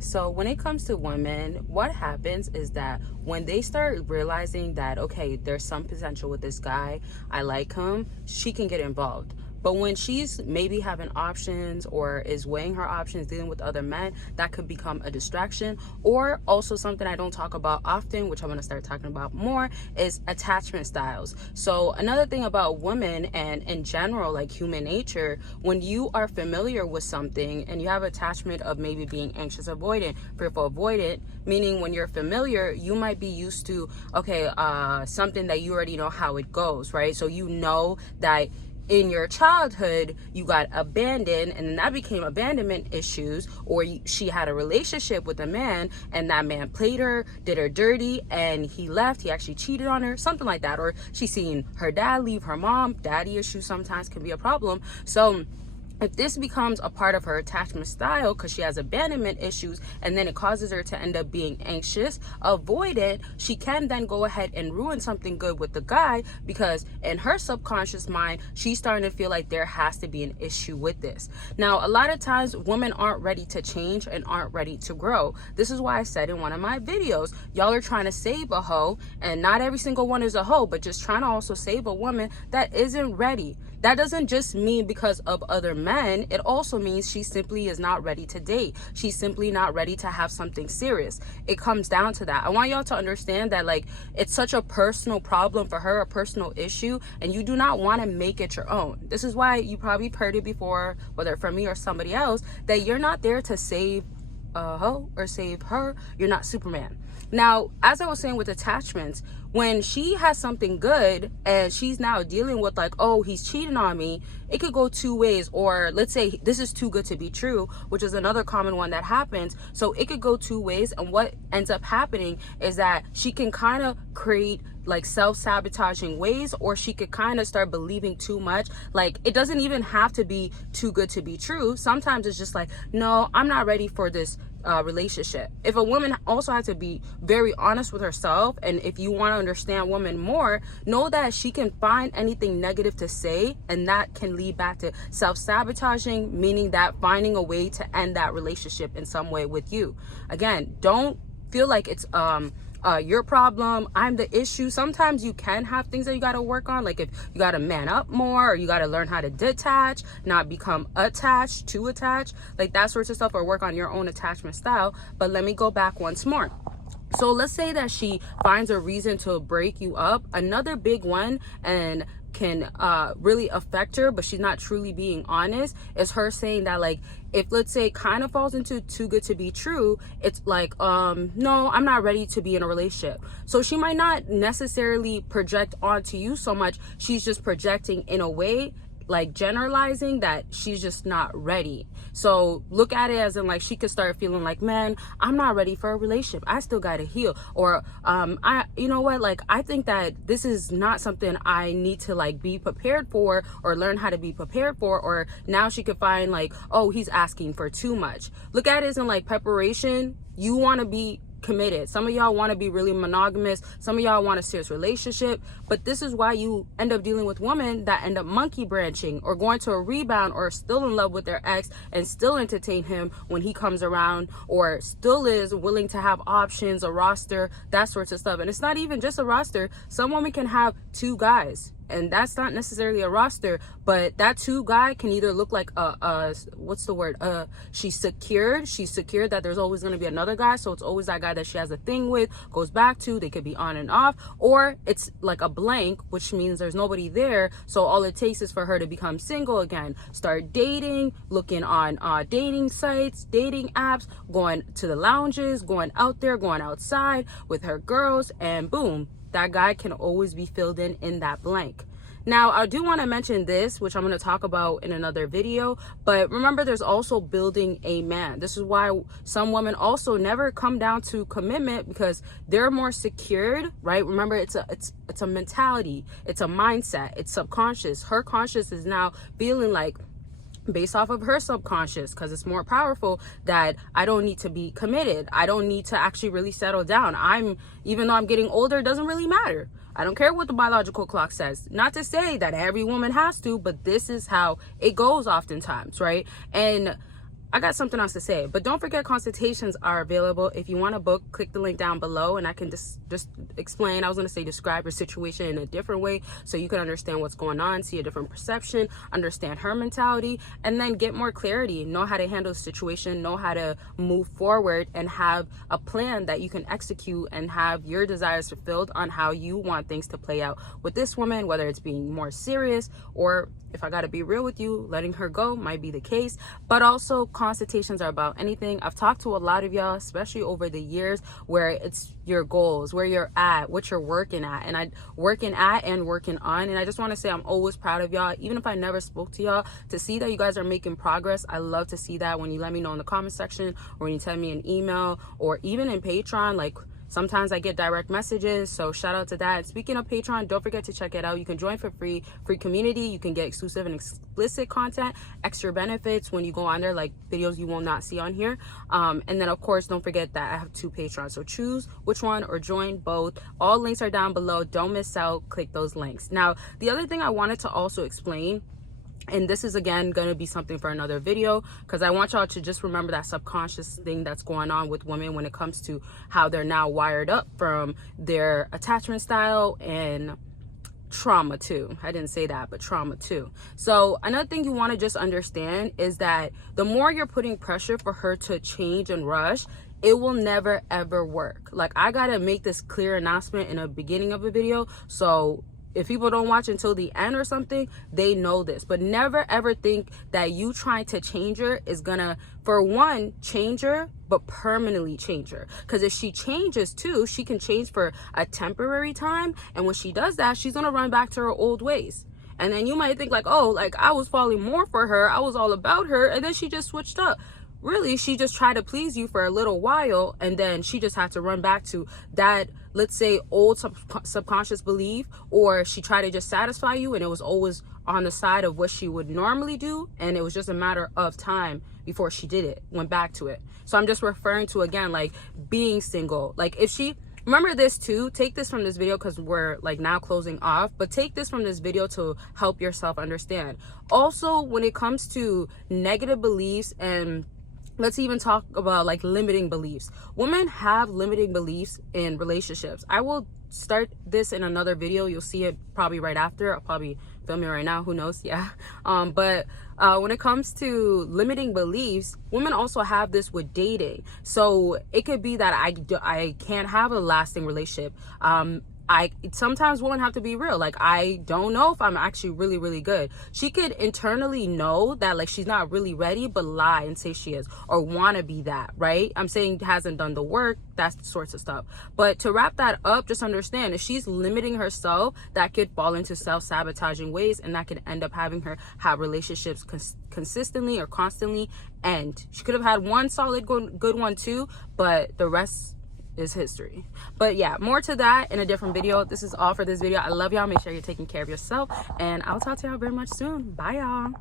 So when it comes to women, what happens is that when they start realizing that, okay, there's some potential with this guy, I like him, she can get involved. But when she's maybe having options or is weighing her options, dealing with other men, that could become a distraction. Or also something I don't talk about often, which I'm going to start talking about more, is attachment styles. So another thing about women and in general, like human nature, when you are familiar with something and you have attachment of maybe being anxious avoidant, fearful avoidant, meaning when you're familiar, you might be used to, okay, something that you already know how it goes, right? So you know that in your childhood you got abandoned, and then that became abandonment issues, or she had a relationship with a man and that man played her, did her dirty, and he left, he actually cheated on her, something like that. Or she seen her dad leave her mom. Daddy issues sometimes can be a problem. So if this becomes a part of her attachment style because she has abandonment issues, and then it causes her to end up being anxious, avoidant, she can then go ahead and ruin something good with the guy, because in her subconscious mind, she's starting to feel like there has to be an issue with this. Now, a lot of times women aren't ready to change and aren't ready to grow. This is why I said in one of my videos, y'all are trying to save a hoe, and not every single one is a hoe, but just trying to also save a woman that isn't ready. That doesn't just mean because of other men. It also means she simply is not ready to date. She's simply not ready to have something serious. It comes down to that. I want y'all to understand that, like, it's such a personal problem for her, a personal issue, and you do not want to make it your own. This is why you probably heard it before, whether from me or somebody else, that you're not there to save a hoe or save her. You're not Superman. Now, as I was saying with attachments, when she has something good and she's now dealing with like, oh, he's cheating on me, it could go two ways. Or let's say this is too good to be true, which is another common one that happens. So it could go two ways. And what ends up happening is that she can kind of create like self-sabotaging ways, or she could kind of start believing too much. Like, it doesn't even have to be too good to be true. Sometimes it's just like, no, I'm not ready for this relationship. If a woman also has to be very honest with herself, and if you want to understand women more, know that she can find anything negative to say, and that can lead back to self-sabotaging, meaning that finding a way to end that relationship in some way with you. Again, don't feel like it's your problem, I'm the issue. Sometimes you can have things that you got to work on, like if you got to man up more, or you got to learn how to detach, not become attached to attach, like that sorts of stuff, or work on your own attachment style. But let me go back once more. So let's say that she finds a reason to break you up. Another big one, and can really affect her, but she's not truly being honest, is her saying that, like, if let's say it kind of falls into too good to be true, it's like, no, I'm not ready to be in a relationship. So she might not necessarily project onto you so much, she's just projecting in a way, like generalizing that she's just not ready. So look at it as in, like, she could start feeling like, man, I'm not ready for a relationship, I still gotta heal. Or you know what, like, I think that this is not something I need to like be prepared for, or learn how to be prepared for. Or now she could find like, oh, he's asking for too much. Look at it as in, like, preparation. You want to be committed. Some of y'all want to be really monogamous, some of y'all want a serious relationship, but this is why you end up dealing with women that end up monkey branching, or going to a rebound, or still in love with their ex and still entertain him when he comes around, or still is willing to have options, a roster, that sorts of stuff. And it's not even just a roster. Some women can have two guys, and that's not necessarily a roster, but that two guy can either look like what's the word, she's secured that there's always going to be another guy, so it's always that guy that she has a thing with, goes back to, they could be on and off. Or it's like a blank, which means there's nobody there, so all it takes is for her to become single again, start dating, looking on dating sites, dating apps, going to the lounges, going out there, going outside with her girls, and boom, that guy can always be filled in that blank. Now, I do want to mention this, which I'm going to talk about in another video, but remember, there's also building a man. This is why some women also never come down to commitment, because they're more secured, right? Remember, it's a mentality, it's a mindset, it's subconscious. Her conscious is now feeling like, based off of her subconscious, because it's more powerful, that I don't need to be committed, I don't need to actually really settle down. Even though I'm getting older, it doesn't really matter. I don't care what the biological clock says. Not to say that every woman has to, but this is how it goes oftentimes, right? And I got something else to say. But don't forget, consultations are available. If you want to book, click the link down below and I can just explain. I was going to say describe your situation in a different way so you can understand what's going on, see a different perception, understand her mentality, and then get more clarity, know how to handle the situation, know how to move forward, and have a plan that you can execute and have your desires fulfilled on how you want things to play out with this woman, whether it's being more serious or, if I gotta be real with you, letting her go might be the case. But also, consultations are about anything. I've talked to a lot of y'all, especially over the years, where it's your goals, where you're at, what you're working at, and working on. And I just want to say I'm always proud of y'all, even if I never spoke to y'all. To see that you guys are making progress, I love to see that when you let me know in the comment section, or when you send me an email, or even in Patreon. Like, sometimes I get direct messages, so shout out to that. Speaking of Patreon, don't forget to check it out. You can join for free community. You can get exclusive and explicit content, extra benefits when you go on there, like videos you will not see on here. And then, of course, don't forget that I have 2 Patreons, so choose which one or join both. All links are down below. Don't miss out. Click those links. Now, the other thing I wanted to also explain, and this is again going to be something for another video, because I want y'all to just remember that subconscious thing that's going on with women when it comes to how they're now wired up from their attachment style and trauma too. I didn't say that, but trauma too. So another thing you want to just understand is that the more you're putting pressure for her to change and rush, it will never ever work. Like, I gotta make this clear announcement in the beginning of a video, so if people don't watch until the end or something, they know this. But never ever think that you trying to change her is gonna, for one, change her, but permanently change her. Because if she changes too, she can change for a temporary time, and when she does that, she's gonna run back to her old ways. And then you might think like, oh, like I was falling more for her, I was all about her, and then she just switched up. Really, she just tried to please you for a little while, and then she just had to run back to that, let's say, old subconscious belief, or she tried to just satisfy you, and it was always on the side of what she would normally do, and it was just a matter of time before she did it, went back to it. So I'm just referring to, again, like being single. Like, if she, remember this too, take this from this video because we're like now closing off, but take this from this video to help yourself understand. Also, when it comes to negative beliefs, and let's even talk about like limiting beliefs. Women have limiting beliefs in relationships. I will start this in another video. You'll see it probably right after. I'll probably film it right now. Who knows? Yeah. But when it comes to limiting beliefs, women also have this with dating. So it could be that I can't have a lasting relationship. Sometimes women have to be real. Like, I don't know if I'm actually really, really good. She could internally know that, like, she's not really ready, but lie and say she is, or want to be that, right? I'm saying hasn't done the work, that sorts of stuff. But to wrap that up, just understand, if she's limiting herself, that could fall into self-sabotaging ways, and that could end up having her have relationships consistently or constantly end. She could have had one solid good one too, but the rest is history. But yeah, more to that in a different video. This is all for this video. I love y'all. Make sure you're taking care of yourself, and I'll talk to y'all very much soon. Bye, y'all.